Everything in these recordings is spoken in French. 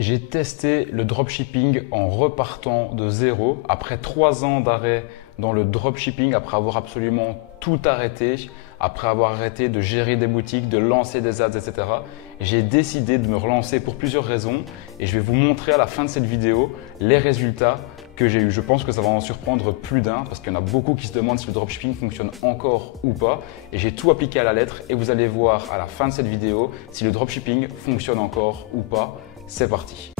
J'ai testé le dropshipping en repartant de zéro. Après 3 ans d'arrêt dans le dropshipping, après avoir absolument tout arrêté, après avoir arrêté de gérer des boutiques, de lancer des ads, etc., j'ai décidé de me relancer pour plusieurs raisons et je vais vous montrer à la fin de cette vidéo les résultats que j'ai eu. Je pense que ça va en surprendre plus d'un parce qu'il y en a beaucoup qui se demandent si le dropshipping fonctionne encore ou pas. Et j'ai tout appliqué à la lettre et vous allez voir à la fin de cette vidéo si le dropshipping fonctionne encore ou pas. C'est parti.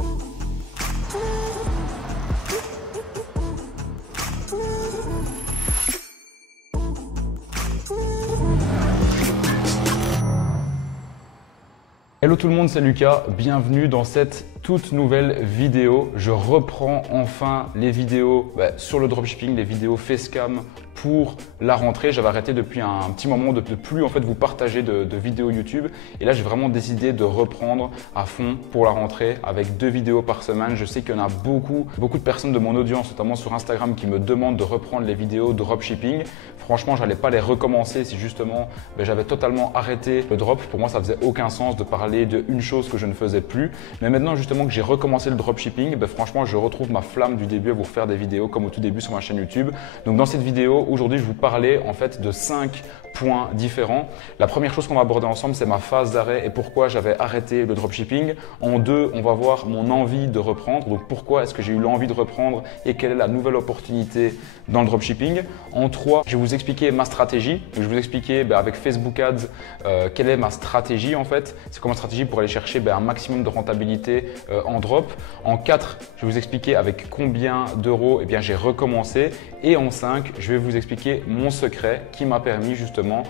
Hello tout le monde, c'est Lucas, bienvenue dans cette toute nouvelle vidéo. Je reprends enfin les vidéos sur le dropshipping, les vidéos facecam pour la rentrée. J'avais arrêté depuis un petit moment de plus en fait vous partager de vidéos YouTube et là j'ai vraiment décidé de reprendre à fond pour la rentrée avec 2 vidéos par semaine. Je sais qu'il y en a beaucoup de personnes de mon audience, notamment sur Instagram, qui me demandent de reprendre les vidéos dropshipping. Franchement, j'allais pas les recommencer si justement j'avais totalement arrêté le drop. Pour moi, ça faisait aucun sens de parler d'une chose que je ne faisais plus. Mais maintenant justement que j'ai recommencé le dropshipping, franchement, je retrouve ma flamme du début à vous refaire des vidéos comme au tout début sur ma chaîne YouTube. Donc dans cette vidéo, aujourd'hui, je vais vous parler en fait de 5 points différents. La première chose qu'on va aborder ensemble, c'est ma phase d'arrêt et pourquoi j'avais arrêté le dropshipping. En 2, on va voir mon envie de reprendre. Donc pourquoi est-ce que j'ai eu l'envie de reprendre et quelle est la nouvelle opportunité dans le dropshipping. En 3, je vais vous expliquer ma stratégie. Donc, je vais vous expliquer avec Facebook Ads quelle est ma stratégie en fait. C'est quoi ma stratégie pour aller chercher un maximum de rentabilité en drop. En 4, je vais vous expliquer avec combien d'euros j'ai recommencé. Et en 5, je vais vous expliquer mon secret qui m'a permis justement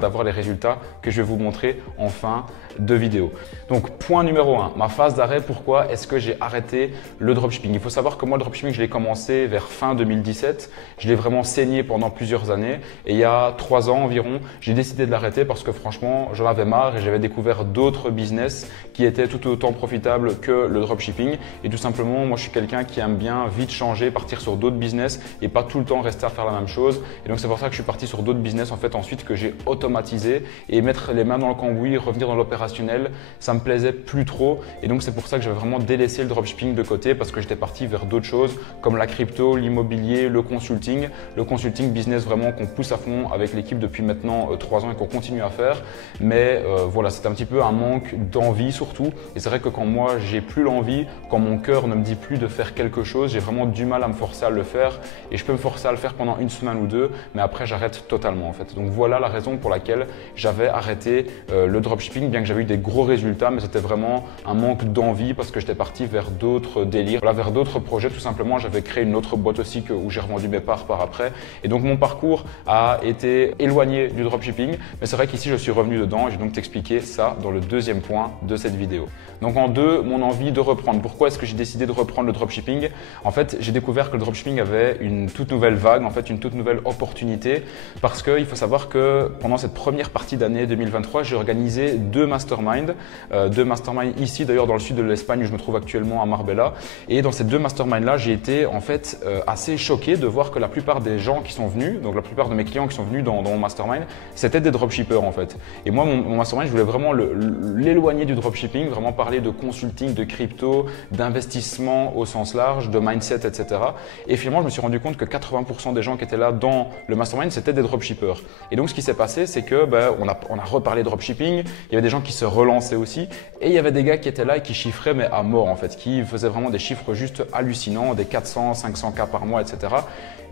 d'avoir les résultats que je vais vous montrer en fin de vidéo. Donc point numéro 1, ma phase d'arrêt, pourquoi est-ce que j'ai arrêté le dropshipping? Il faut savoir que moi le dropshipping je l'ai commencé vers fin 2017, je l'ai vraiment saigné pendant plusieurs années et il y a 3 ans environ j'ai décidé de l'arrêter parce que franchement j'en avais marre et j'avais découvert d'autres business qui étaient tout autant profitables que le dropshipping et tout simplement moi je suis quelqu'un qui aime bien vite changer, partir sur d'autres business et pas tout le temps rester à faire la même chose et donc c'est pour ça que je suis parti sur d'autres business en fait ensuite que j'ai automatisé et mettre les mains dans le cambouis, revenir dans l'opérationnel, ça me plaisait plus trop et donc c'est pour ça que j'avais vraiment délaissé le dropshipping de côté parce que j'étais parti vers d'autres choses comme la crypto, l'immobilier, le consulting business vraiment qu'on pousse à fond avec l'équipe depuis maintenant 3 ans et qu'on continue à faire mais voilà, c'est un petit peu un manque d'envie surtout et c'est vrai que quand moi j'ai plus l'envie, quand mon cœur ne me dit plus de faire quelque chose, j'ai vraiment du mal à me forcer à le faire et je peux me forcer à le faire pendant une semaine ou 2 mais après j'arrête totalement en fait. Donc voilà la raison pour laquelle j'avais arrêté le dropshipping, bien que j'avais eu des gros résultats, mais c'était vraiment un manque d'envie parce que j'étais parti vers d'autres délires, vers d'autres projets tout simplement. J'avais créé une autre boîte aussi où j'ai revendu mes parts par après et donc mon parcours a été éloigné du dropshipping, mais c'est vrai qu'ici je suis revenu dedans et je vais donc t'expliquer ça dans le 2e point de cette vidéo. Donc en 2, mon envie de reprendre. Pourquoi est-ce que j'ai décidé de reprendre le dropshipping? En fait, j'ai découvert que le dropshipping avait une toute nouvelle vague, en fait une toute nouvelle opportunité parce qu'il faut savoir que pendant cette première partie d'année 2023, j'ai organisé 2 masterminds ici d'ailleurs dans le sud de l'Espagne où je me trouve actuellement à Marbella et dans ces 2 masterminds là, j'ai été en fait assez choqué de voir que la plupart des gens qui sont venus, donc la plupart de mes clients qui sont venus dans mon mastermind, c'était des dropshippers en fait. Et moi mon mastermind, je voulais vraiment l'éloigner du dropshipping, vraiment parler de consulting, de crypto, d'investissement au sens large, de mindset, etc. Et finalement, je me suis rendu compte que 80% des gens qui étaient là dans le mastermind, c'était des dropshippers. Et donc, ce qui s'est passé, c'est que on a reparlé dropshipping, il y avait des gens qui se relançaient aussi et il y avait des gars qui étaient là et qui chiffraient mais à mort en fait, qui faisaient vraiment des chiffres juste hallucinants, des 400, 500 cas par mois, etc.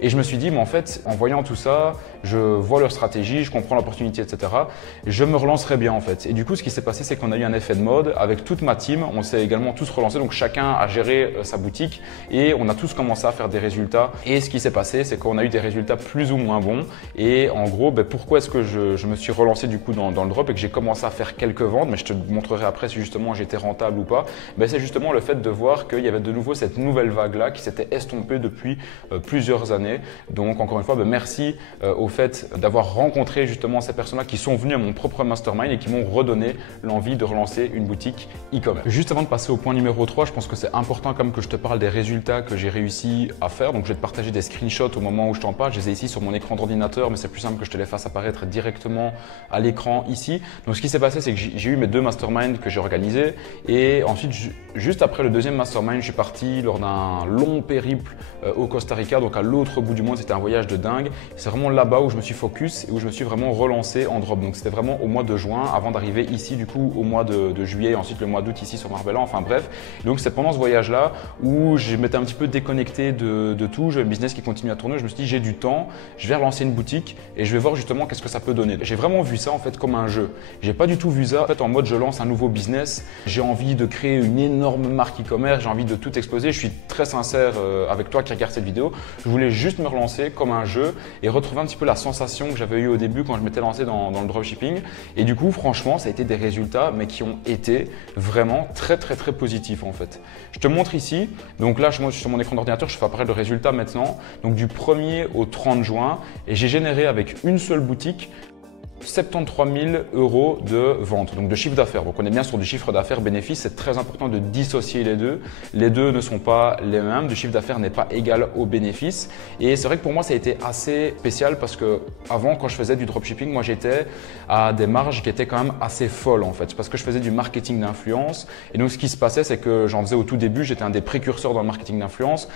Et je me suis dit, mais en fait, en voyant tout ça, je vois leur stratégie, je comprends l'opportunité, etc. Je me relancerai bien en fait. Et du coup, ce qui s'est passé, c'est qu'on a eu un effet de mode avec toute ma team. On s'est également tous relancés, donc chacun a géré sa boutique et on a tous commencé à faire des résultats. Et ce qui s'est passé, c'est qu'on a eu des résultats plus ou moins bons. Et en gros, pourquoi est-ce que je me suis relancé du coup dans le drop et que j'ai commencé à faire quelques ventes, mais je te montrerai après si justement j'étais rentable ou pas. C'est justement le fait de voir qu'il y avait de nouveau cette nouvelle vague-là qui s'était estompée depuis plusieurs années. journée. Donc encore une fois, merci au fait d'avoir rencontré justement ces personnes-là qui sont venues à mon propre mastermind et qui m'ont redonné l'envie de relancer une boutique e-commerce. Juste avant de passer au point numéro 3, je pense que c'est important comme que je te parle des résultats que j'ai réussi à faire. Donc je vais te partager des screenshots au moment où je t'en parle. Je les ai ici sur mon écran d'ordinateur, mais c'est plus simple que je te les fasse apparaître directement à l'écran ici. Donc ce qui s'est passé, c'est que j'ai eu mes 2 masterminds que j'ai organisés et ensuite, juste après le deuxième mastermind, je suis parti lors d'un long périple au Costa Rica, donc à l'autre bout du monde. C'était un voyage de dingue. C'est vraiment là-bas où je me suis focus et où je me suis vraiment relancé en drop. Donc c'était vraiment au mois de juin avant d'arriver ici du coup au mois de juillet et ensuite le mois d'août ici sur Marbella. Enfin bref, donc c'est pendant ce voyage-là où je m'étais un petit peu déconnecté de tout. J'ai un business qui continue à tourner. Je me suis dit j'ai du temps, je vais relancer une boutique et je vais voir justement qu'est-ce que ça peut donner. J'ai vraiment vu ça en fait comme un jeu. J'ai pas du tout vu ça en fait en mode je lance un nouveau business. J'ai envie de créer une énorme marque e-commerce. J'ai envie de tout exploser. Je suis très sincère avec toi qui regarde cette vidéo. Je voulais juste me relancer comme un jeu et retrouver un petit peu la sensation que j'avais eue au début quand je m'étais lancé dans le dropshipping. Et du coup, franchement, ça a été des résultats, mais qui ont été vraiment très positifs en fait. Je te montre ici. Donc là, je suis sur mon écran d'ordinateur, je fais apparaître le résultat maintenant. Donc du 1er au 30 juin et j'ai généré avec une seule boutique 73 000 € de vente, donc de chiffre d'affaires. Donc on est bien sur du chiffre d'affaires bénéfice, c'est très important de dissocier les deux. Les deux ne sont pas les mêmes, du chiffre d'affaires n'est pas égal au bénéfice. Et c'est vrai que pour moi ça a été assez spécial parce que avant quand je faisais du dropshipping, moi j'étais à des marges qui étaient quand même assez folles en fait, parce que je faisais du marketing d'influence. Et donc ce qui se passait c'est que j'en faisais au tout début, j'étais un des précurseurs dans le marketing d'influence.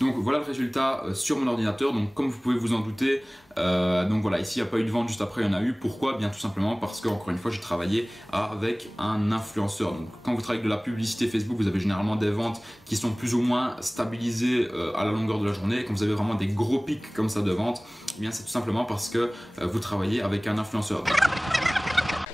Donc voilà le résultat sur mon ordinateur. Donc comme vous pouvez vous en douter, donc voilà, ici il n'y a pas eu de vente juste après, il y en a eu. Pourquoi? Bien tout simplement parce que encore une fois j'ai travaillé avec un influenceur. Donc quand vous travaillez avec de la publicité Facebook, vous avez généralement des ventes qui sont plus ou moins stabilisées à la longueur de la journée. Et quand vous avez vraiment des gros pics comme ça de vente, eh bien c'est tout simplement parce que vous travaillez avec un influenceur.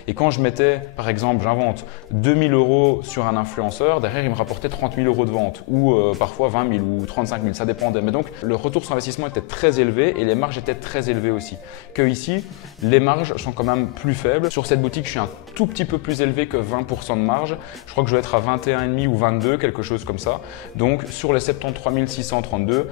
Et quand je mettais, par exemple, j'invente 2 000 € sur un influenceur, derrière il me rapportait 30 000 € de vente ou parfois 20 000 ou 35 000, ça dépendait. Mais donc le retour sur investissement était très élevé et les marges étaient très élevées aussi. Que ici, les marges sont quand même plus faibles. Sur cette boutique, je suis un tout petit peu plus élevé que 20% de marge. Je crois que je dois être à 21,5 ou 22, quelque chose comme ça. Donc sur les 73 632,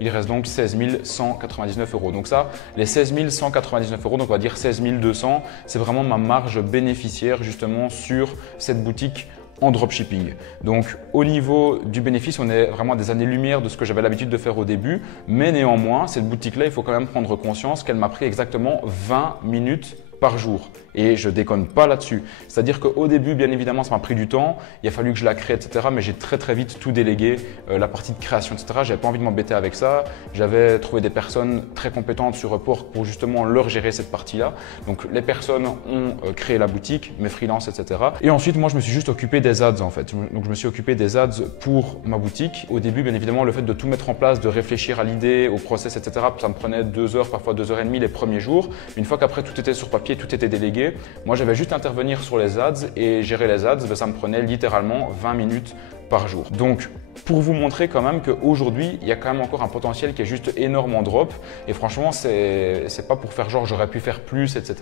il reste donc 16 199 €. Donc ça, les 16 199 €, donc on va dire 16 200, c'est vraiment ma marge bénéficiaire justement sur cette boutique en dropshipping. Donc au niveau du bénéfice, on est vraiment à des années-lumière de ce que j'avais l'habitude de faire au début. Mais néanmoins, cette boutique-là, il faut quand même prendre conscience qu'elle m'a pris exactement 20 minutes par jour. Et je déconne pas là-dessus. C'est-à-dire qu'au début, bien évidemment, ça m'a pris du temps. Il a fallu que je la crée, etc. Mais j'ai très vite tout délégué, la partie de création, etc. J'avais pas envie de m'embêter avec ça. J'avais trouvé des personnes très compétentes sur Upwork pour justement leur gérer cette partie-là. Donc les personnes ont créé la boutique, mes freelances, etc. Et ensuite, moi, je me suis juste occupé des ads en fait. Donc je me suis occupé des ads pour ma boutique. Au début, bien évidemment, le fait de tout mettre en place, de réfléchir à l'idée, au process, etc. Ça me prenait 2 heures, parfois 2 heures et demie les premiers jours. Une fois qu'après tout était sur papier, tout était délégué, moi j'avais juste à intervenir sur les ads et gérer les ads, ça me prenait littéralement 20 minutes par jour. Donc pour vous montrer quand même qu'aujourd'hui, il y a quand même encore un potentiel qui est juste énorme en drop. Et franchement, c'est pas pour faire genre j'aurais pu faire plus, etc.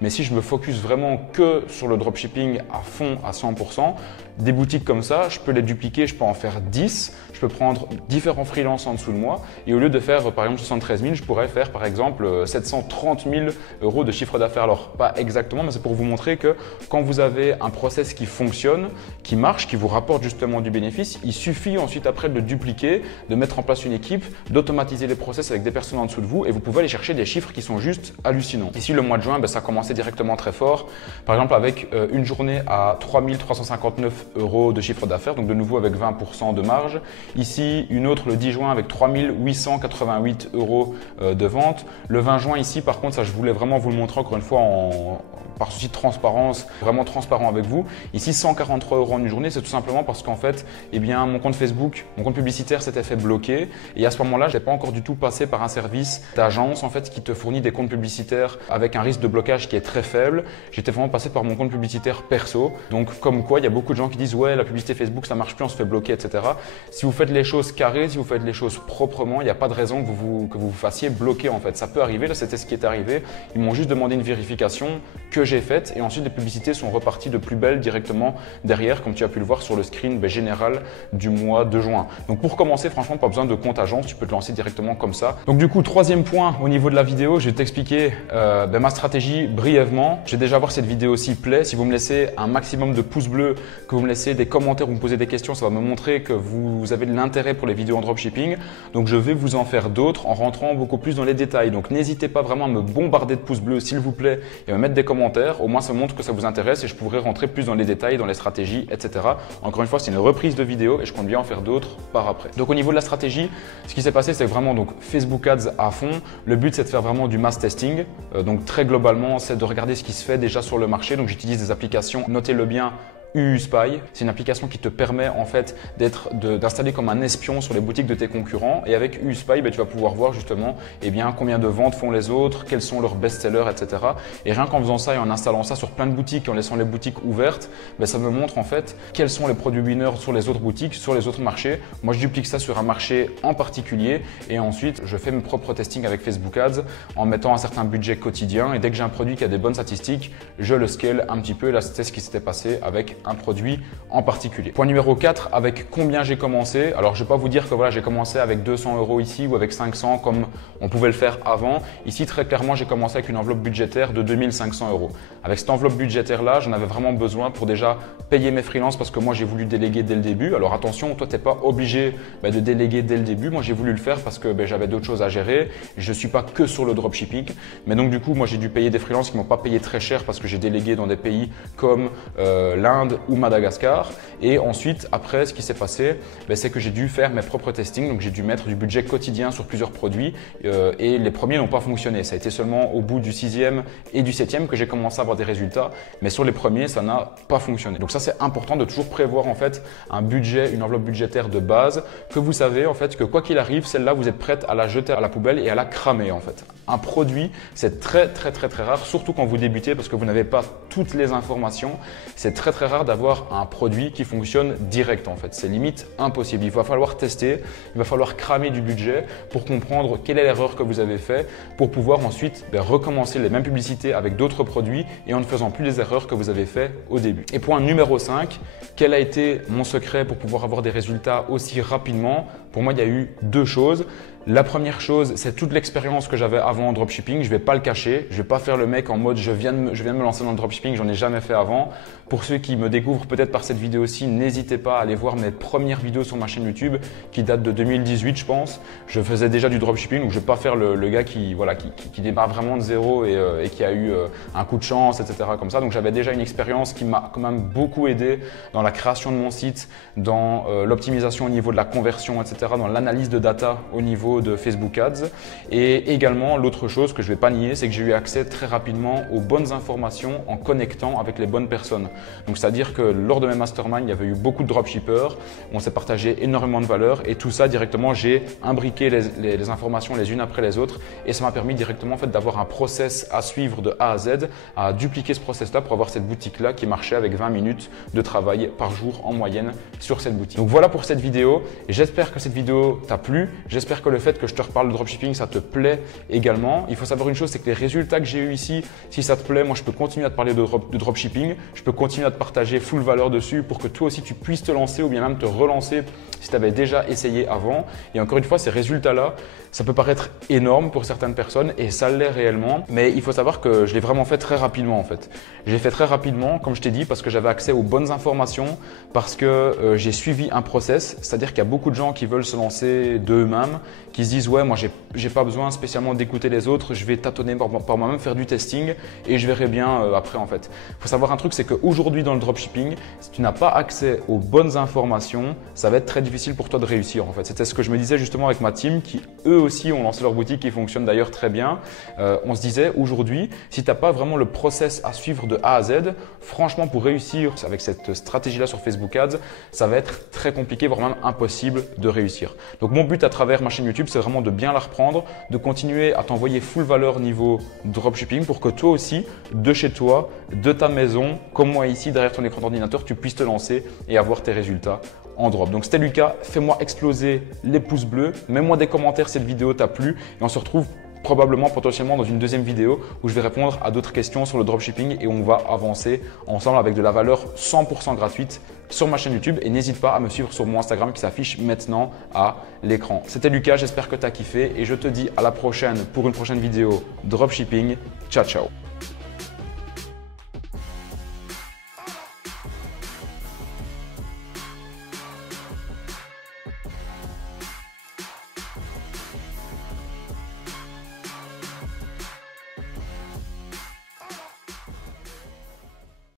Mais si je me focus vraiment que sur le dropshipping à fond, à 100%, des boutiques comme ça, je peux les dupliquer, je peux en faire 10. Je peux prendre différents freelances en dessous de moi. Et au lieu de faire par exemple 73 000, je pourrais faire par exemple 730 000 € de chiffre d'affaires. Alors pas exactement, mais c'est pour vous montrer que quand vous avez un process qui fonctionne, qui marche, qui vous rapporte justement du bénéfice, il suffit ensuite après de le dupliquer, de mettre en place une équipe, d'automatiser les process avec des personnes en dessous de vous et vous pouvez aller chercher des chiffres qui sont juste hallucinants. Ici le mois de juin, ça a commencé directement très fort. Par exemple avec une journée à 3 359 € de chiffre d'affaires, donc de nouveau avec 20% de marge. Ici une autre le 10 juin avec 3 888 € de vente. Le 20 juin ici par contre, ça je voulais vraiment vous le montrer encore une fois par souci de transparence, vraiment transparent avec vous. Ici 143 € en une journée, c'est tout simplement parce qu'en fait, eh bien, mon compte Facebook, mon compte publicitaire s'était fait bloquer et à ce moment-là, je n'étais pas encore du tout passé par un service d'agence en fait qui te fournit des comptes publicitaires avec un risque de blocage qui est très faible. J'étais vraiment passé par mon compte publicitaire perso. Donc comme quoi, il y a beaucoup de gens qui disent ouais, la publicité Facebook ça marche plus, on se fait bloquer, etc. Si vous faites les choses carrées, si vous faites les choses proprement, il n'y a pas de raison que vous vous fassiez bloquer en fait. Ça peut arriver, là c'était ce qui est arrivé. Ils m'ont juste demandé une vérification que que j'ai faites et ensuite les publicités sont reparties de plus belle directement derrière, comme tu as pu le voir sur le screen général du mois de juin. Donc pour commencer, franchement, pas besoin de compte agence, tu peux te lancer directement comme ça. Donc du coup, troisième point au niveau de la vidéo, je vais t'expliquer ma stratégie brièvement. Je vais déjà voir si cette vidéo aussi plaît. Si vous me laissez un maximum de pouces bleus, que vous me laissez des commentaires, vous me posez des questions, ça va me montrer que vous avez de l'intérêt pour les vidéos en dropshipping. Donc je vais vous en faire d'autres en rentrant beaucoup plus dans les détails. Donc n'hésitez pas vraiment à me bombarder de pouces bleus s'il vous plaît et à me mettre des commentaires. Au moins ça montre que ça vous intéresse et je pourrai rentrer plus dans les détails, dans les stratégies, etc. Encore une fois, c'est une reprise de vidéo et je compte bien en faire d'autres par après. Donc au niveau de la stratégie, ce qui s'est passé, c'est vraiment donc Facebook Ads à fond. Le but, c'est de faire vraiment du mass testing. Donc très globalement, c'est de regarder ce qui se fait déjà sur le marché. Donc j'utilise des applications, notez-le bien, UUSpy, c'est une application qui te permet en fait d'installer comme un espion sur les boutiques de tes concurrents et avec UUSpy, tu vas pouvoir voir justement combien de ventes font les autres, quels sont leurs best-sellers, etc. Et rien qu'en faisant ça et en installant ça sur plein de boutiques et en laissant les boutiques ouvertes, ça me montre en fait quels sont les produits winners sur les autres boutiques, sur les autres marchés. Moi, je duplique ça sur un marché en particulier et ensuite, je fais mes propres testings avec Facebook Ads en mettant un certain budget quotidien et dès que j'ai un produit qui a des bonnes statistiques, je le scale un petit peu. Là, c'était ce qui s'était passé avec un produit en particulier. Point numéro 4, avec combien j'ai commencé. Alors, je ne vais pas vous dire que voilà, j'ai commencé avec 200 € ici ou avec 500 comme on pouvait le faire avant. Ici, très clairement, j'ai commencé avec une enveloppe budgétaire de 2500 €. Avec cette enveloppe budgétaire-là, j'en avais vraiment besoin pour déjà payer mes freelances parce que moi, j'ai voulu déléguer dès le début. Alors, attention, toi, tu n'es pas obligé de déléguer dès le début. Moi, j'ai voulu le faire parce que j'avais d'autres choses à gérer. Je ne suis pas que sur le dropshipping. Mais donc, du coup, moi, j'ai dû payer des freelances qui ne m'ont pas payé très cher parce que j'ai délégué dans des pays comme l'Inde ou Madagascar. Et ensuite, après, ce qui s'est passé, c'est que j'ai dû faire mes propres testings. Donc, j'ai dû mettre du budget quotidien sur plusieurs produits et les premiers n'ont pas fonctionné. Ça a été seulement au bout du 6e et du 7e que j'ai commencé à avoir des résultats. Mais sur les premiers, ça n'a pas fonctionné. Donc, ça, c'est important de toujours prévoir en fait un budget, une enveloppe budgétaire de base que vous savez en fait que quoi qu'il arrive, celle-là, vous êtes prête à la jeter à la poubelle et à la cramer en fait. Un produit, c'est très rare, surtout quand vous débutez parce que vous n'avez pas toutes les informations. C'est très rare d'avoir un produit qui fonctionne direct en fait. C'est limite impossible. Il va falloir tester, il va falloir cramer du budget pour comprendre quelle est l'erreur que vous avez fait pour pouvoir ensuite recommencer les mêmes publicités avec d'autres produits et en ne faisant plus les erreurs que vous avez fait au début. Et point numéro 5, quel a été mon secret pour pouvoir avoir des résultats aussi rapidement? Pour moi, il y a eu deux choses. La première chose, c'est toute l'expérience que j'avais avant en dropshipping. Je ne vais pas le cacher. Je ne vais pas faire le mec en mode je viens de me lancer dans le dropshipping, j'en ai jamais fait avant. Pour ceux qui me découvrent peut-être par cette vidéo-ci, n'hésitez pas à aller voir mes premières vidéos sur ma chaîne YouTube qui datent de 2018, je pense. Je faisais déjà du dropshipping, donc je ne vais pas faire le gars qui démarre vraiment de zéro et qui a eu un coup de chance, etc. comme ça. Donc j'avais déjà une expérience qui m'a quand même beaucoup aidé dans la création de mon site, dans l'optimisation au niveau de la conversion, etc., dans l'analyse de data au niveau de Facebook Ads. Et également, l'autre chose que je ne vais pas nier, c'est que j'ai eu accès très rapidement aux bonnes informations en connectant avec les bonnes personnes. Donc, c'est-à-dire que lors de mes masterminds, il y avait eu beaucoup de dropshippers, on s'est partagé énormément de valeur et tout ça directement, j'ai imbriqué les informations les unes après les autres et ça m'a permis directement en fait, d'avoir un process à suivre de A à Z, à dupliquer ce process-là pour avoir cette boutique-là qui marchait avec 20 minutes de travail par jour en moyenne sur cette boutique. Donc voilà pour cette vidéo et j'espère que cette vidéo t'a plu. J'espère que le fait que je te reparle de dropshipping, ça te plaît également. Il faut savoir une chose, c'est que les résultats que j'ai eu ici, si ça te plaît, moi je peux continuer à te parler de dropshipping, je peux continuer à te partager full valeur dessus pour que toi aussi tu puisses te lancer ou bien même te relancer si tu avais déjà essayé avant. Et encore une fois, ces résultats-là, ça peut paraître énorme pour certaines personnes et ça l'est réellement, mais il faut savoir que je l'ai vraiment fait très rapidement en fait. Je l'ai fait très rapidement, comme je t'ai dit, parce que j'avais accès aux bonnes informations, parce que j'ai suivi un process, c'est-à-dire qu'il y a beaucoup de gens qui veulent se lancer d'eux-mêmes, qui se disent ouais, moi j'ai pas besoin spécialement d'écouter les autres, je vais tâtonner par moi-même, faire du testing et je verrai bien après en fait. Il faut savoir un truc, c'est qu'aujourd'hui dans le dropshipping, si tu n'as pas accès aux bonnes informations, ça va être très difficile pour toi de réussir en fait. C'était ce que je me disais justement avec ma team qui eux aussi ont lancé leur boutique qui fonctionne d'ailleurs très bien. On se disait aujourd'hui, si tu n'as pas vraiment le process à suivre de A à Z, franchement pour réussir avec cette stratégie-là sur Facebook Ads, ça va être très compliqué, voire même impossible de réussir. Donc mon but à travers ma chaîne YouTube, c'est vraiment de bien la reprendre, de continuer à t'envoyer full valeur niveau dropshipping pour que toi aussi, de chez toi, de ta maison, comme moi ici derrière ton écran d'ordinateur, tu puisses te lancer et avoir tes résultats en drop. Donc c'était Lucas, fais-moi exploser les pouces bleus, mets-moi des commentaires si cette vidéo t'a plu et on se retrouve probablement potentiellement dans une deuxième vidéo où je vais répondre à d'autres questions sur le dropshipping et on va avancer ensemble avec de la valeur 100% gratuite sur ma chaîne YouTube. Et n'hésite pas à me suivre sur mon Instagram qui s'affiche maintenant à l'écran. C'était Lucas, j'espère que tu as kiffé et je te dis à la prochaine pour une prochaine vidéo dropshipping. Ciao, ciao!